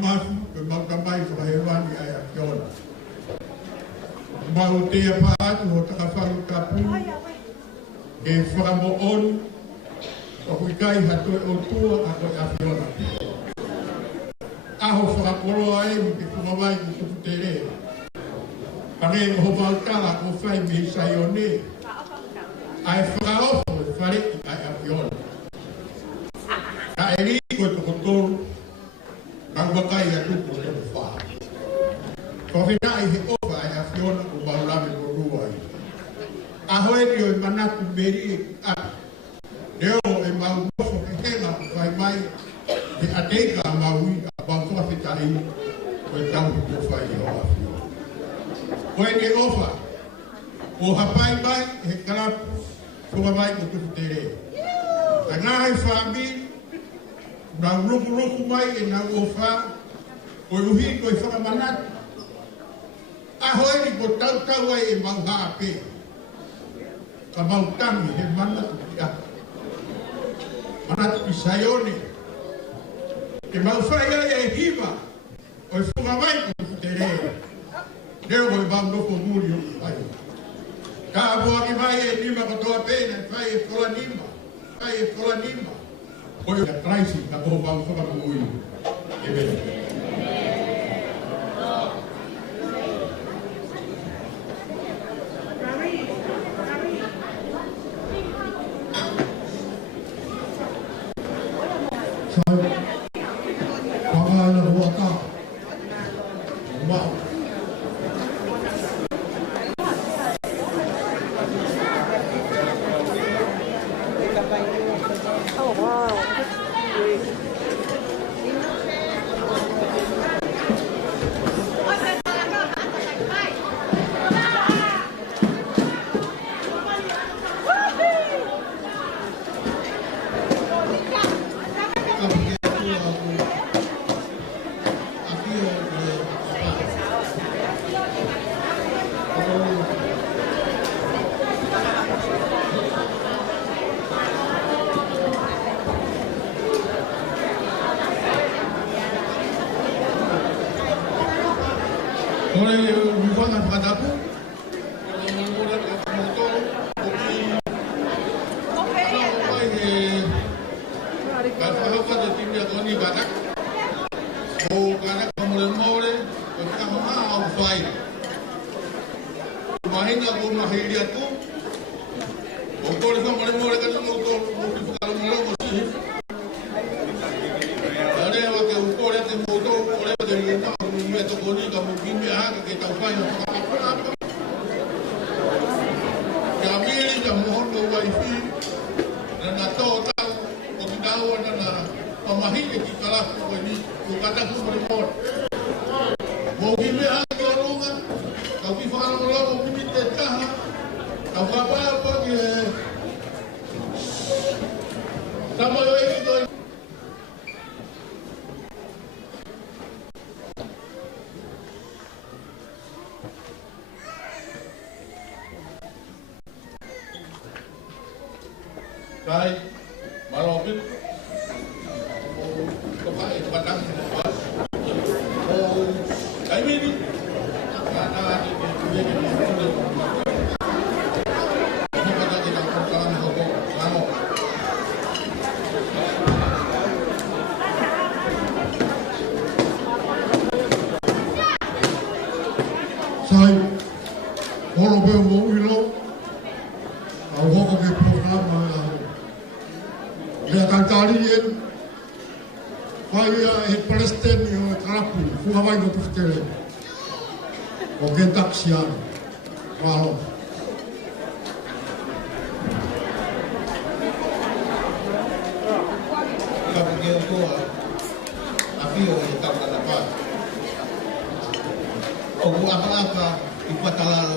Mafu, magkamay sa kahewan ni Ayakyon. Mauti pa ato ho takafang kapu. E whakamoon, pakuikay hatoy o tua ako Ayakyon. Aho whakaporo ai mo ki Vaivai Funga Tufutele. Pangeng ho mautala ko whai mi sayone. Ai whakaofo whare i Ayakyon. Ka eri ko tukutoru. Ang bakay at ito sa lupa. Kung hinay hikoba ay afyon o baulamin o ruway. Ahoy niyo ay manatong beri at Deo ay maugoso kikela o Vaivai di ateka ang maui abang ko kapitain o ikaw ito fay o afyon. Kung hindi ofa o hapaybay hikalap Vaivai Funga Tufutele. Tangahay family nang ruku-ruku mai e nang ofa o uhi ko e whakamanat ahoy ni ko tau-tau ai e mau haape ka mau tami he manat ki a manat ki sayone e mau whai ai e hiva o e Vaivai Funga Tufutele leo ko e mau noko muri o ai ka abua ki mai e nima katoa pena whai e whola nima Oi, a traisi, a corrupção foi para o mundo. É verdade. Sai, pagar na rua cá. Uau. Oleh Vaivai Funga Tufutele, Kai malopit kepai padang pas kai ini karena di pada kita Polokalama lama sai kalau mau ilo awak ke Polokalama ya kalian Vaivai e Palestina e Karapu, Vaivai Funga Tufutele, o gentak sian, malo. Kapag ko afio e tapos dapat. O apa-apa ipatala